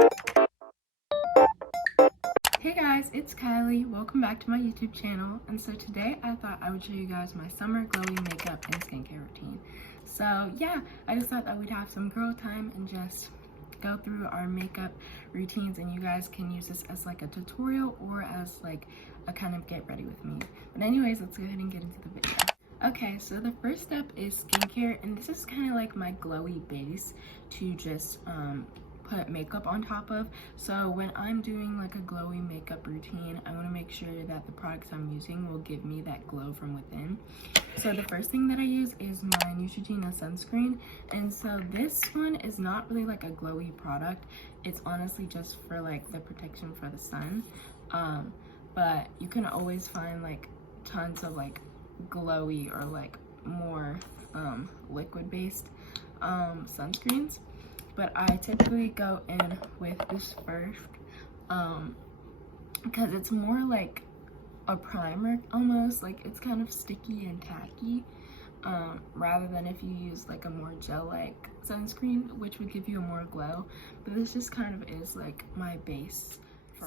Hey guys, it's Kylie. Welcome back to my YouTube channel. And so today I thought I would show you guys my summer glowy makeup and skincare routine. So yeah, I just thought that we'd have some girl time and just go through our makeup routines, and you guys can use this as like a tutorial or as like a kind of get ready with me. But anyways, let's go ahead and get into the video. Okay, so the first step is skincare, and this is kind of like my glowy base to just put makeup on top of. So when I'm doing like a glowy makeup routine, I want to make sure that the products I'm using will give me that glow from within. So the first thing that I use is my Neutrogena sunscreen, and so this one is not really like a glowy product. It's honestly just for like the protection for the sun, but you can always find like tons of like glowy or like more liquid based sunscreens, but I typically go in with this first because it's more like a primer almost, like it's kind of sticky and tacky, rather than if you use like a more gel like sunscreen, which would give you a more glow. But this just kind of is like my base.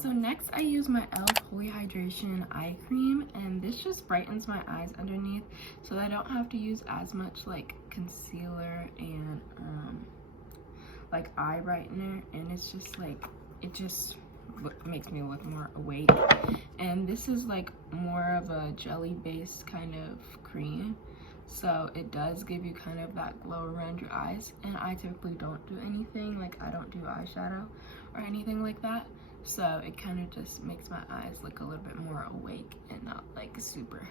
So next I use my e.l.f. Holy Hydration Eye Cream, and this just brightens my eyes underneath so I don't have to use as much like concealer and like eye brightener, and it's just like, it just makes me look more awake. And this is like more of a jelly based kind of cream, so it does give you kind of that glow around your eyes. And I typically don't do anything, like I don't do eyeshadow or anything like that, so it kind of just makes my eyes look a little bit more awake and not like super.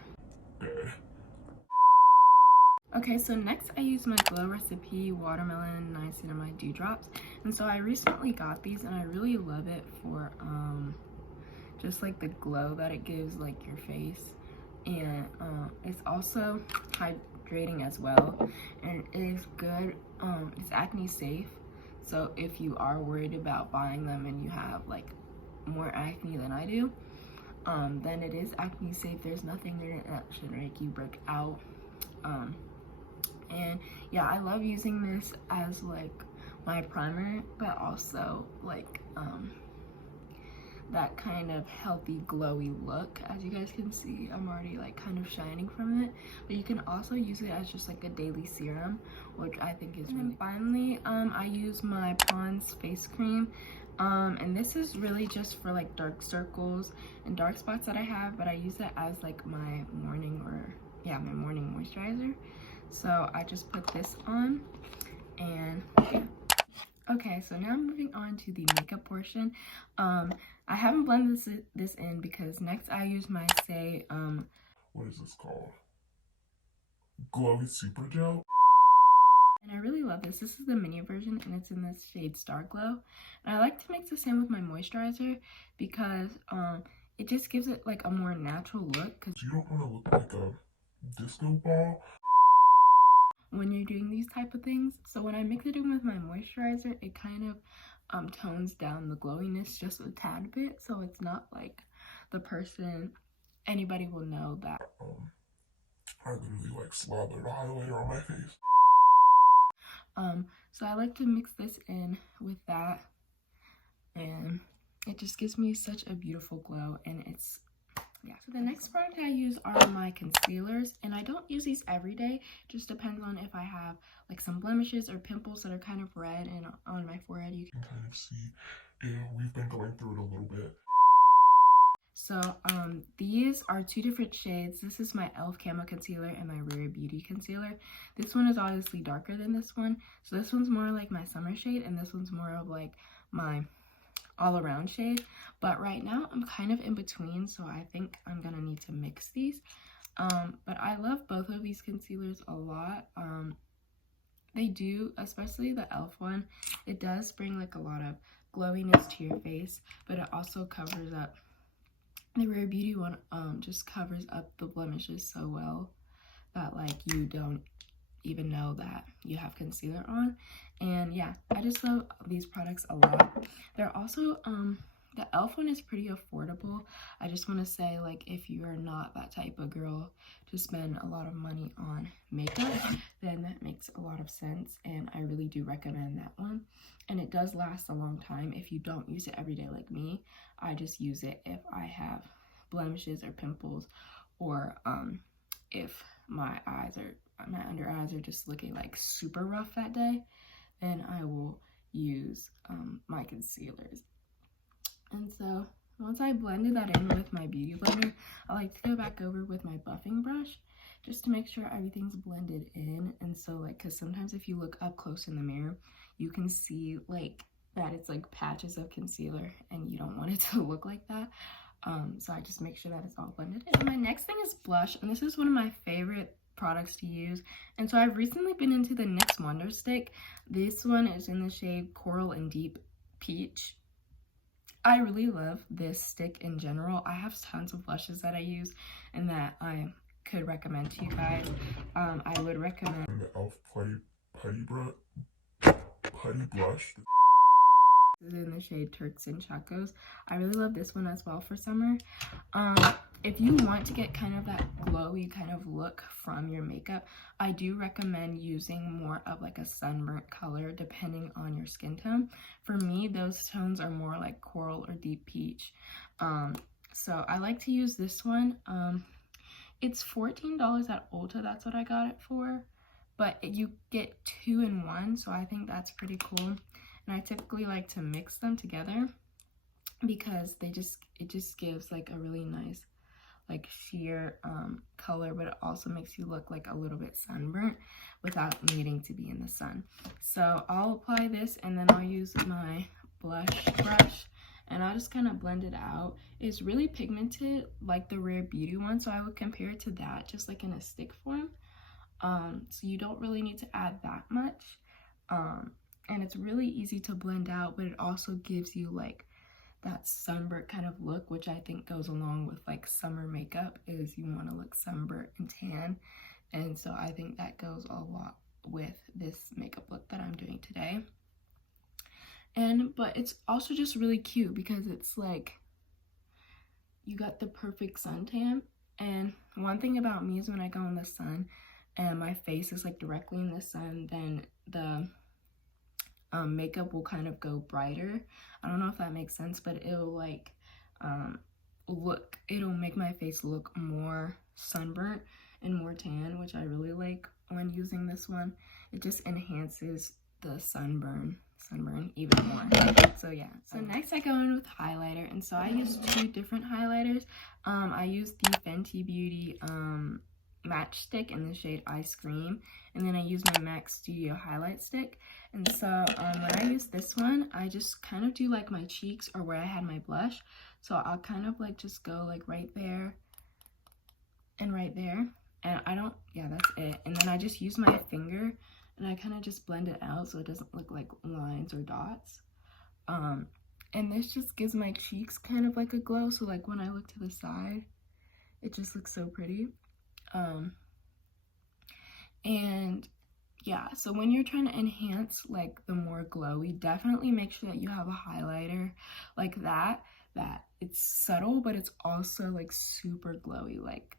Okay, so next I use my Glow Recipe Watermelon Niacinamide Dewdrops, and so I recently got these and I really love it for just like the glow that it gives like your face, and it's also hydrating as well, and it is good. It's acne safe, so if you are worried about buying them and you have like more acne than I do, then it is acne safe. There's nothing in it that should make you break out. And yeah, I love using this as like my primer, but also like that kind of healthy glowy look. As you guys can see, I'm already like kind of shining from it, but you can also use it as just like a daily serum, which I think is really. And finally, I use my Pond's face cream, and this is really just for like dark circles and dark spots that I have, but I use it as like my morning my morning moisturizer. So I just put this on, and yeah. Okay, so now moving on to the makeup portion. I haven't blended this in because next I use my what is this called? Glowy Super Gel. And I really love this. This is the mini version, and it's in this shade Star Glow. And I like to mix the same with my moisturizer because it just gives it like a more natural look. Cause you don't want to look like a disco ball when you're doing these type of things. So when I mix it in with my moisturizer, it kind of tones down the glowiness just a tad bit, so it's not like anybody will know that I literally like slathered highlighter on my face. So I like to mix this in with that, and it just gives me such a beautiful glow. And it's, yeah. So the next product I use are my concealers, and I don't use these every day. It just depends on if I have like some blemishes or pimples that are kind of red and on my forehead. You can kind of see, yeah, we've been going through it a little bit. So these are two different shades. This is my e.l.f. Camo Concealer and my Rare Beauty Concealer. This one is obviously darker than this one, so this one's more like my summer shade, and this one's more of like my all-around shade. But right now I'm kind of in between, so I think I'm gonna need to mix these. But I love both of these concealers a lot. They do, especially the e.l.f. one, it does bring like a lot of glowiness to your face, but it also covers up. The Rare Beauty one just covers up the blemishes so well that like you don't even know that you have concealer on. And yeah, I just love these products a lot. They're also The e.l.f. one is pretty affordable. I just want to say, like, if you are not that type of girl to spend a lot of money on makeup, then that makes a lot of sense, and I really do recommend that one. And it does last a long time if you don't use it every day like me. I just use it if I have blemishes or pimples, or if my under eyes are just looking like super rough that day, then I will use my concealers. And so once I blended that in with my beauty blender, I like to go back over with my buffing brush just to make sure everything's blended in. And so, like, because sometimes if you look up close in the mirror, you can see like that it's like patches of concealer, and you don't want it to look like that. So I just make sure that it's all blended in. And my next thing is blush, and this is one of my favorite products to use. And so I've recently been into the NYX Wonder Stick. This one is in the shade Coral and Deep Peach. I really love this stick in general. I have tons of blushes that I use and that I could recommend to you guys. I would recommend the e.l.f. Putty Blush. This is in the shade Turks and Chacos. I really love this one as well for summer. If you want to get kind of that glowy kind of look from your makeup, I do recommend using more of like a sunburnt color depending on your skin tone. For me, those tones are more like coral or deep peach. So I like to use this one. It's $14 at Ulta, that's what I got it for. But you get 2 in 1, so I think that's pretty cool. And I typically like to mix them together because it just gives like a really nice like sheer color, but it also makes you look like a little bit sunburnt without needing to be in the sun. So I'll apply this, and then I'll use my blush brush, and I'll just kind of blend it out. It's really pigmented like the Rare Beauty one, so I would compare it to that, just like in a stick form. So you don't really need to add that much, and it's really easy to blend out, but it also gives you like that sunburnt kind of look, which I think goes along with like summer makeup, is you want to look sunburnt and tan. And so I think that goes a lot with this makeup look that I'm doing today. But it's also just really cute because it's like you got the perfect suntan. And one thing about me is when I go in the sun and my face is like directly in the sun, then the makeup will kind of go brighter. I don't know if that makes sense, but it'll like it'll make my face look more sunburnt and more tan, which I really like when using this one. It just enhances the sunburn even more. So yeah, so next I go in with highlighter, and so I use 2 different highlighters. I use the Fenty Beauty matchstick in the shade Ice Cream, and then I use my MAC Studio highlight stick. And so when I use this one, I just kind of do like my cheeks or where I had my blush. So I'll kind of like just go like right there and right there, and that's it. And then I just use my finger and I kind of just blend it out so it doesn't look like lines or dots. And this just gives my cheeks kind of like a glow, so like when I look to the side, it just looks so pretty. And yeah, so when you're trying to enhance like the more glowy, definitely make sure that you have a highlighter like that it's subtle, but it's also like super glowy. Like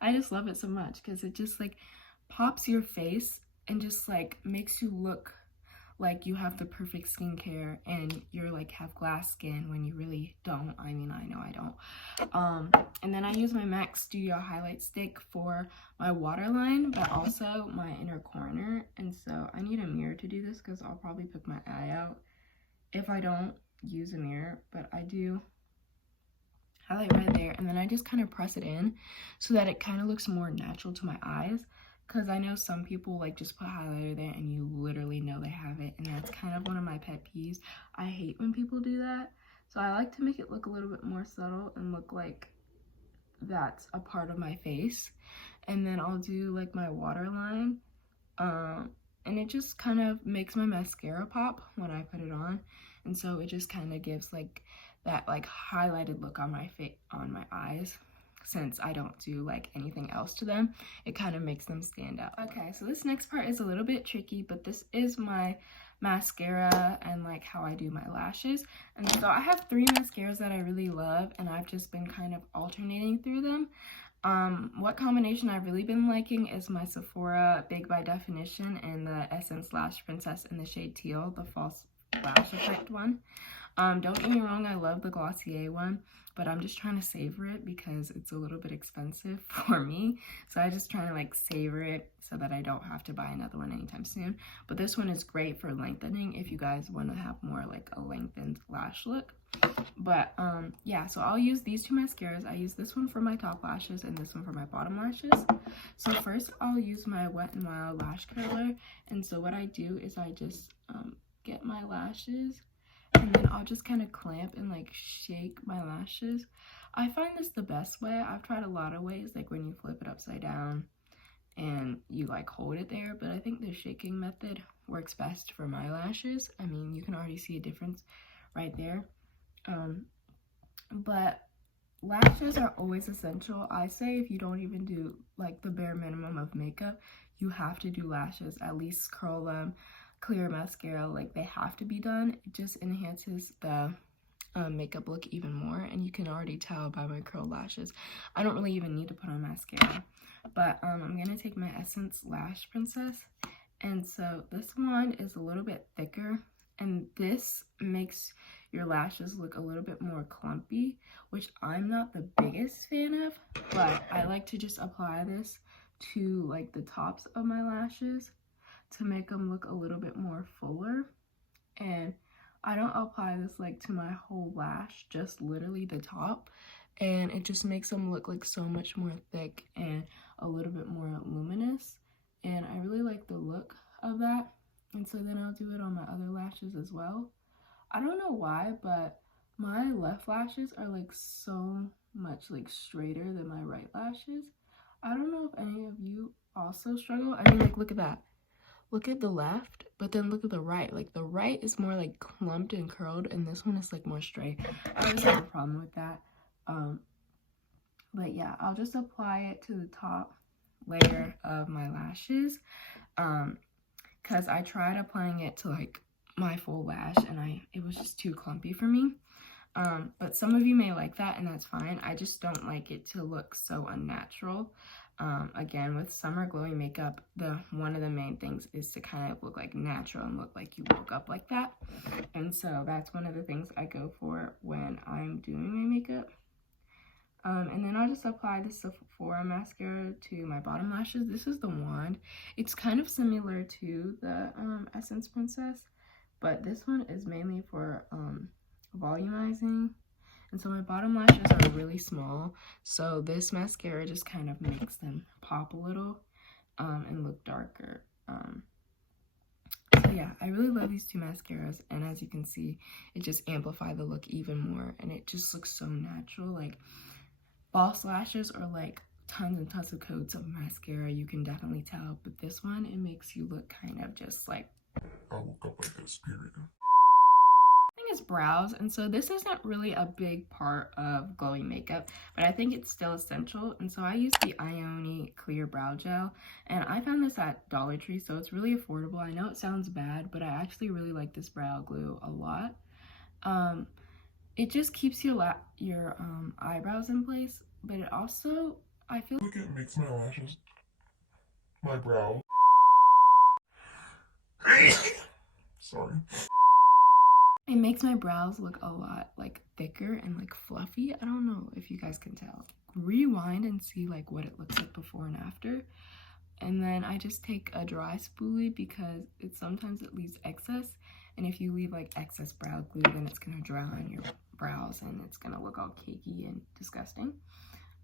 I just love it so much because it just like pops your face and just like makes you look like you have the perfect skincare and you're like have glass skin when you really don't. I mean, I know I don't. And then I use my MAC Studio highlight stick for my waterline, but also my inner corner. And so I need a mirror to do this because I'll probably pick my eye out if I don't use a mirror, but I do highlight right there, and then I just kind of press it in so that it kind of looks more natural to my eyes. Because I know some people like just put highlighter there and you literally know they have it, and that's kind of one of my pet peeves. I hate when people do that. So I like to make it look a little bit more subtle and look like that's a part of my face. And then I'll do like my waterline, and it just kind of makes my mascara pop when I put it on. And so it just kind of gives like that like highlighted look on my face, on my eyes. since I don't do like anything else to them, it kind of makes them stand out. Okay, so this next part is a little bit tricky, but this is my mascara and like how I do my lashes. And so I have 3 mascaras that I really love, and I've just been kind of alternating through them. What combination I've really been liking is my Sephora Big by Definition and the Essence Lash Princess in the shade Teal, the false lash effect one. Don't get me wrong, I love the Glossier one, but I'm just trying to savor it because it's a little bit expensive for me. So I just try to like savor it so that I don't have to buy another one anytime soon. But this one is great for lengthening if you guys want to have more like a lengthened lash look. But yeah, so I'll use these 2 mascaras. I use this one for my top lashes and this one for my bottom lashes. So first I'll use my Wet n Wild lash curler. And so what I do is I just get my lashes, and then I'll just kind of clamp and like shake my lashes. I find this the best way. I've tried a lot of ways, like when you flip it upside down and you like hold it there, but I think the shaking method works best for my lashes. I mean, you can already see a difference right there. But lashes are always essential. I say if you don't even do like the bare minimum of makeup, you have to do lashes, at least curl them, clear mascara, like they have to be done. It just enhances the makeup look even more, and you can already tell by my curl lashes. I don't really even need to put on mascara. But I'm gonna take my Essence Lash Princess, and so this one is a little bit thicker, and this makes your lashes look a little bit more clumpy, which I'm not the biggest fan of, but I like to just apply this to like the tops of my lashes to make them look a little bit more fuller. And I don't apply this like to my whole lash, just literally the top, and it just makes them look like so much more thick and a little bit more luminous, and I really like the look of that. And so then I'll do it on my other lashes as well. I don't know why, but my left lashes are like so much like straighter than my right lashes. I don't know if any of you also struggle. I mean, like, look at that. Look at the left, but then look at the right. Like, the right is more like clumped and curled, and this one is like more straight. I always have a problem with that. But yeah, I'll just apply it to the top layer of my lashes. Because I tried applying it to like my full lash, and it was just too clumpy for me. But some of you may like that, and that's fine. I just don't like it to look so unnatural. Again, with summer glowy makeup, one of the main things is to kind of look like natural and look like you woke up like that. And so that's one of the things I go for when I'm doing my makeup. And then I'll just apply the Sephora mascara to my bottom lashes. This is the wand. It's kind of similar to the Essence Princess, but this one is mainly for volumizing. And so my bottom lashes are really small, so this mascara just kind of makes them pop a little and look darker. So yeah, I really love these 2 mascaras, and as you can see, it just amplifies the look even more, and it just looks so natural. Like, false lashes are like tons and tons of coats of mascara, you can definitely tell, but this one, it makes you look kind of just like I woke up like this, period. Is brows, and so this isn't really a big part of glowing makeup, but I think it's still essential. And so I use the Ioni clear brow gel, and I found this at Dollar Tree, so it's really affordable. I know it sounds bad, but I actually really like this brow glue a lot. It just keeps your eyebrows in place, but it also, I feel Like, it makes my lashes, my brow. Sorry. it makes my brows look a lot like thicker and like fluffy. I don't know if you guys can tell. Rewind and see like what it looks like before and after. And then I just take a dry spoolie because sometimes it leaves excess, and if you leave like excess brow glue, then it's gonna dry on your brows and it's gonna look all cakey and disgusting.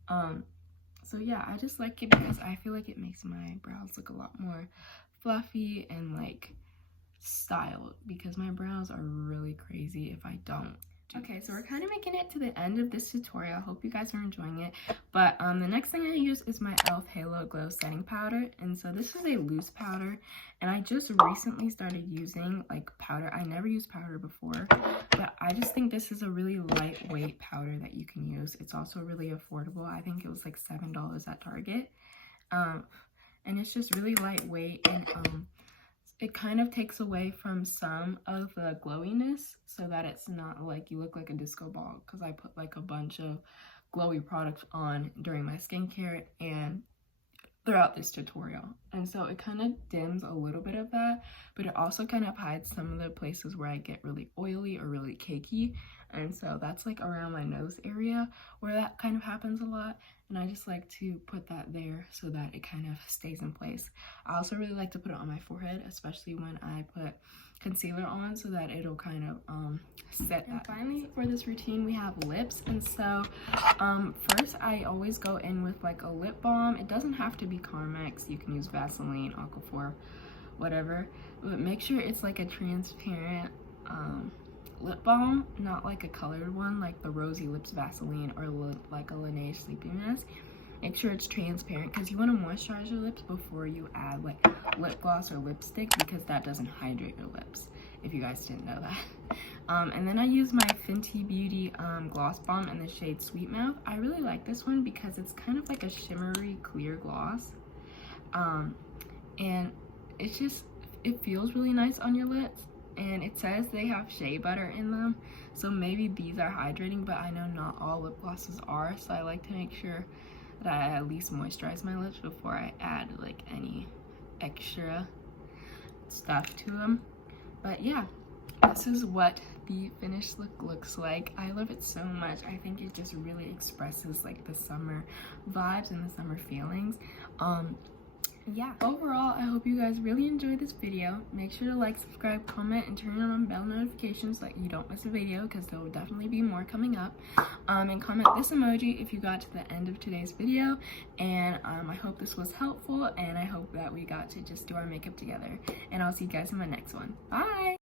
So yeah, I just like it because I feel like it makes my brows look a lot more fluffy and like styled, because my brows are really crazy if I don't Okay, so we're kind of making it to the end of this tutorial. I hope you guys are enjoying it. But the next thing I use is my e.l.f. Halo Glow Setting Powder. And so this is a loose powder. And I just recently started using like powder. I never used powder before. But I just think this is a really lightweight powder that you can use. It's also really affordable. I think it was like $7 at Target. And it's just really lightweight, and it kind of takes away from some of the glowiness so that it's not like you look like a disco ball, because I put like a bunch of glowy products on during my skincare and throughout this tutorial, and so it kind of dims a little bit of that, but it also kind of hides some of the places where I get really oily or really cakey. And so that's like around my nose area where that kind of happens a lot, and I just like to put that there so that it kind of stays in place. I also really like to put it on my forehead, especially when I put concealer on, so that it'll kind of set that. And finally, for this routine, we have lips. And so first I always go in with like a lip balm. It doesn't have to be Carmex. You can use Vaseline, Aquaphor, whatever, but make sure it's like a transparent lip balm, not like a colored one like the Rosy Lips Vaseline or like a Laneige Sleeping Mask. Make sure it's transparent, because you want to moisturize your lips before you add like lip gloss or lipstick, because that doesn't hydrate your lips, if you guys didn't know that. And then I use my Fenty Beauty gloss balm in the shade Sweet Mouth. I really like this one because it's kind of like a shimmery clear gloss, and it's just, it feels really nice on your lips. And it says they have shea butter in them, so maybe these are hydrating, but I know not all lip glosses are, so I like to make sure that I at least moisturize my lips before I add like any extra stuff to them. But yeah, this is what the finished look looks like. I love it so much. I think it just really expresses like the summer vibes and the summer feelings. Yeah, overall, I hope you guys really enjoyed this video. Make sure to like, subscribe, comment, and turn on bell notifications so that you don't miss a video, because there will definitely be more coming up. And comment this emoji if you got to the end of today's video. And I hope this was helpful, and I hope that we got to just do our makeup together. And I'll see you guys in my next one. Bye!